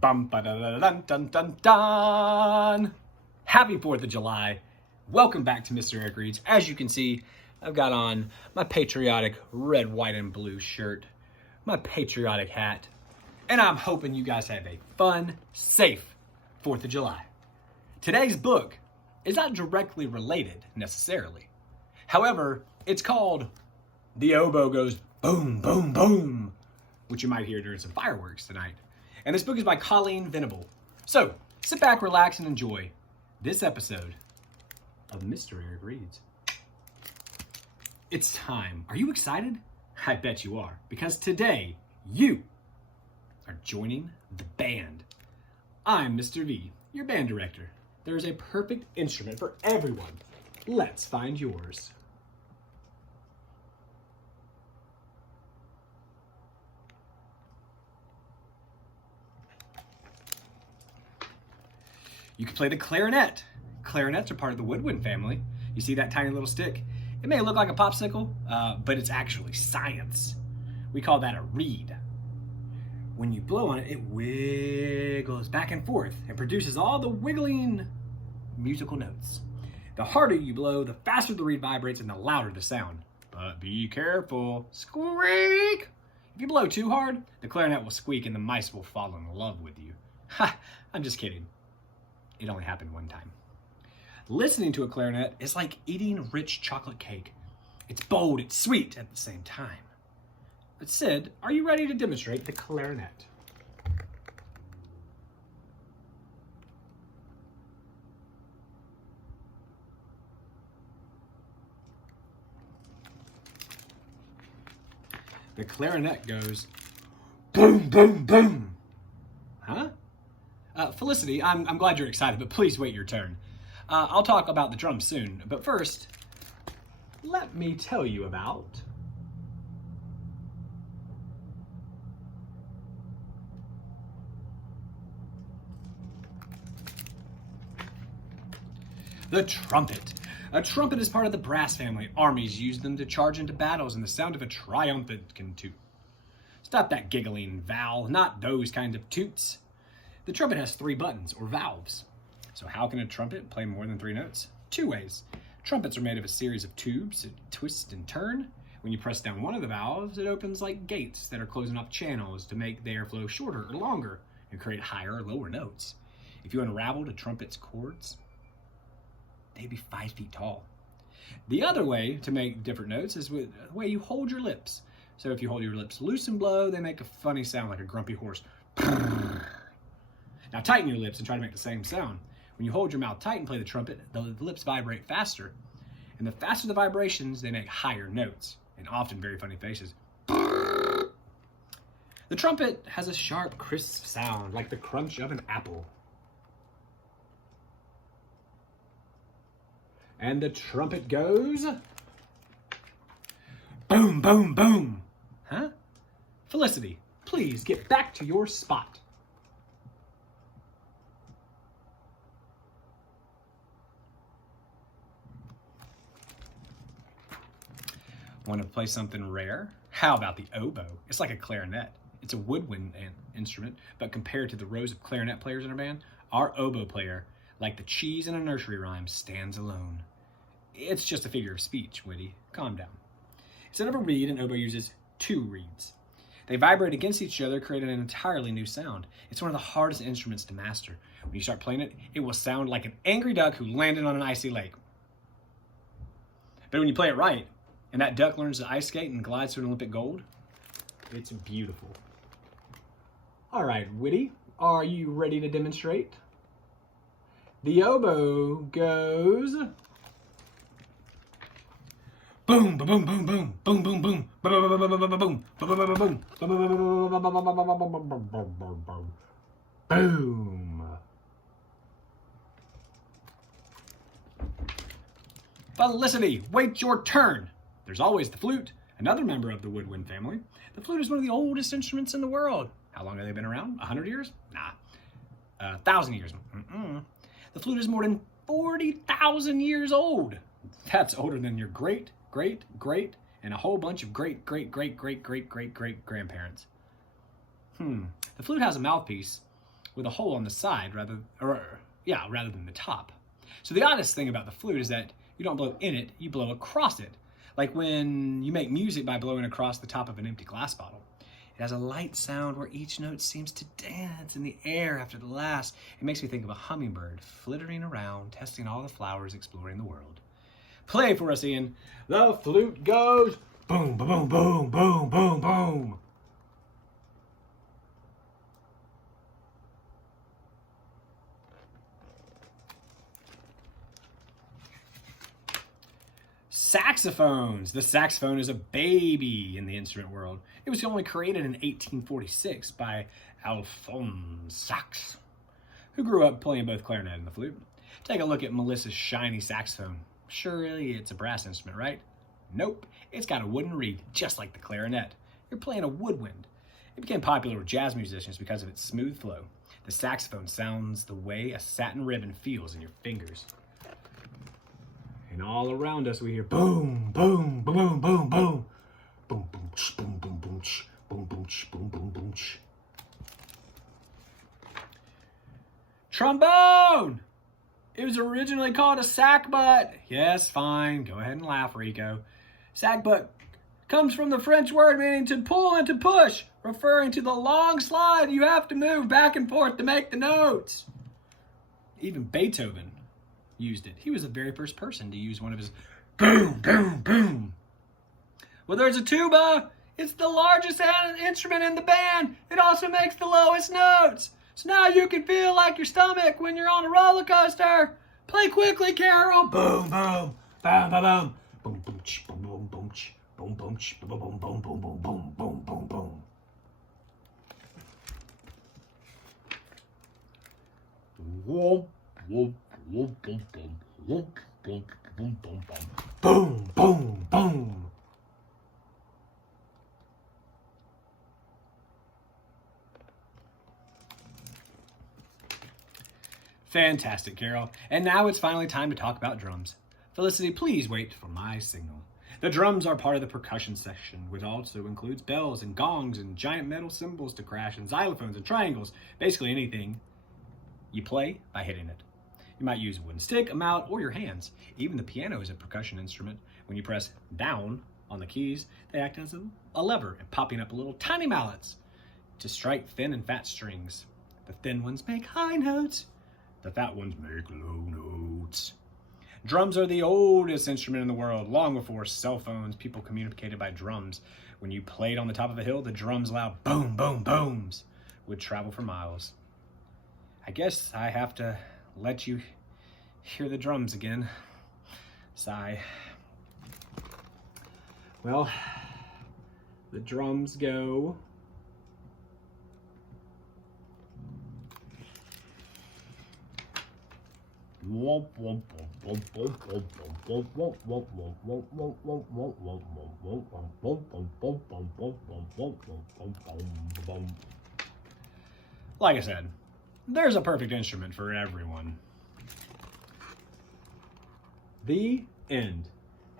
Bum ba da da dun dun dun dun. Happy 4th of July. Welcome back to Mr. Eric Reads. As you can see, I've got on my patriotic red, white, and blue shirt, my patriotic hat, and I'm hoping you guys have a fun, safe 4th of July. Today's book is not directly related, necessarily. However, it's called The Oboe Goes Boom, Boom, Boom, which you might hear during some fireworks tonight. And this book is by Colleen Venable. So, sit back, relax, and enjoy this episode of Mr. Eric Reads. It's time. Are you excited? I bet you are, because today you are joining the band. I'm Mr. V, your band director. There is a perfect instrument for everyone. Let's find yours. You can play the clarinet. Clarinets are part of the woodwind family. You see that tiny little stick? It may look like a popsicle, but it's actually science. We call that a reed. When you blow on it, it wiggles back and forth and produces all the wiggling musical notes. The harder you blow, the faster the reed vibrates and the louder the sound. But be careful, squeak! If you blow too hard, the clarinet will squeak and the mice will fall in love with you. Ha, I'm just kidding. It only happened one time. Listening to a clarinet is like eating rich chocolate cake. It's bold, it's sweet at the same time. But Sid, are you ready to demonstrate the clarinet? The clarinet goes boom, boom, boom. Huh? Felicity, I'm glad you're excited, but please wait your turn. I'll talk about the drums soon, but first, let me tell you about the trumpet. A trumpet is part of the brass family. Armies use them to charge into battles, and the sound of a triumphant can toot. Stop that giggling, Val, not those kinds of toots. The trumpet has 3 buttons, or valves. So how can a trumpet play more than 3 notes? 2 ways. Trumpets are made of a series of tubes that twist and turn. When you press down one of the valves, it opens like gates that are closing off channels to make the airflow shorter or longer and create higher or lower notes. If you unraveled a trumpet's cords, they'd be 5 feet tall. The other way to make different notes is with the way you hold your lips. So if you hold your lips loose and blow, they make a funny sound like a grumpy horse. Now tighten your lips and try to make the same sound. When you hold your mouth tight and play the trumpet, the lips vibrate faster. And the faster the vibrations, they make higher notes, and often very funny faces. The trumpet has a sharp, crisp sound, like the crunch of an apple. And the trumpet goes boom, boom, boom. Huh? Felicity, please get back to your spot. Want to play something rare? How about the oboe? It's like a clarinet. It's a woodwind instrument, but compared to the rows of clarinet players in our band, our oboe player, like the cheese in a nursery rhyme, stands alone. It's just a figure of speech, Witty. Calm down. Instead of a reed, an oboe uses 2 reeds. They vibrate against each other, creating an entirely new sound. It's one of the hardest instruments to master. When you start playing it, it will sound like an angry duck who landed on an icy lake. But when you play it right, and that duck learns to ice skate and glides to an Olympic gold, it's beautiful. All right, Witty, are you ready to demonstrate? The oboe goes boom, boom, boom, boom, boom, boom, boom, boom, boom, boom, boom. Felicity, wait your turn. There's always the flute, another member of the woodwind family. The flute is one of the oldest instruments in the world. How long have they been around? 100 years? Nah. 1,000 years. The flute is more than 40,000 years old. That's older than your great, great, great, and a whole bunch of great, great, great, great, great, great, great grandparents. The flute has a mouthpiece with a hole on the side rather than the top. So the oddest thing about the flute is that you don't blow in it, you blow across it. Like when you make music by blowing across the top of an empty glass bottle. It has a light sound where each note seems to dance in the air after the last. It makes me think of a hummingbird flittering around, testing all the flowers, exploring the world. Play for us, Ian. The flute goes boom, boom, boom, boom, boom, boom. Saxophones. The saxophone is a baby in the instrument world. It was only created in 1846 by Alphonse Sax, who grew up playing both clarinet and the flute. Take a look at Melissa's shiny saxophone. Surely it's a brass instrument, right? Nope, it's got a wooden reed, just like the clarinet. You're playing a woodwind. It became popular with jazz musicians because of its smooth flow. The saxophone sounds the way a satin ribbon feels in your fingers. And all around us we hear boom, boom, boom, boom, boom, boom. Boom, boom, boom, boom, boom, boom, boom, boom, boom, boom. Trombone! It was originally called a sackbut. Yes, fine. Go ahead and laugh, Rico. Sackbut comes from the French word meaning to pull and to push, referring to the long slide you have to move back and forth to make the notes. Even Beethoven used it. He was the very first person to use one of his boom, boom, boom. Well, there's a tuba. It's the largest instrument in the band. It also makes the lowest notes. So now you can feel like your stomach when you're on a roller coaster. Play quickly, Carol. Boom, boom, boom, boom, boom. Boom, boom, boom, boom, boom, boom, boom, boom, boom, boom, boom, boom, boom, boom, boom, boom. Whoop, whoop. Boom, boom, boom. Fantastic, Carol. And now it's finally time to talk about drums. Felicity, please wait for my signal. The drums are part of the percussion section, which also includes bells and gongs and giant metal cymbals to crash and xylophones and triangles. Basically anything you play by hitting it. You might use a wooden stick, a mallet, or your hands. Even the piano is a percussion instrument. When you press down on the keys, they act as a lever and popping up little tiny mallets to strike thin and fat strings. The thin ones make high notes. The fat ones make low notes. Drums are the oldest instrument in the world. Long before cell phones, people communicated by drums. When you played on the top of a hill, the drums' loud boom, boom, booms would travel for miles. I guess I have to let you hear the drums again. Sigh. Well, the drums go. Like I said, there's a perfect instrument for everyone. The end.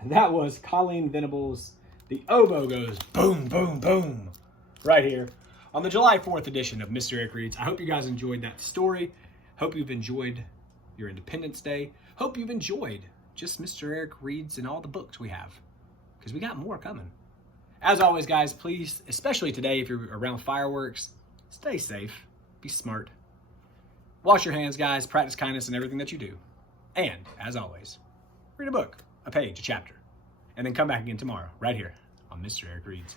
And that was Colleen Venable's The Oboe Goes Boom, Boom, Boom, right here on the July 4th edition of Mr. Eric Reads. I hope you guys enjoyed that story. Hope you've enjoyed your Independence Day. Hope you've enjoyed just Mr. Eric Reads and all the books we have, because we got more coming. As always, guys, please, especially today if you're around fireworks, stay safe, be smart. Wash your hands, guys, practice kindness in everything that you do. And, as always, read a book, a page, a chapter, and then come back again tomorrow, right here on Mr. Eric Reads.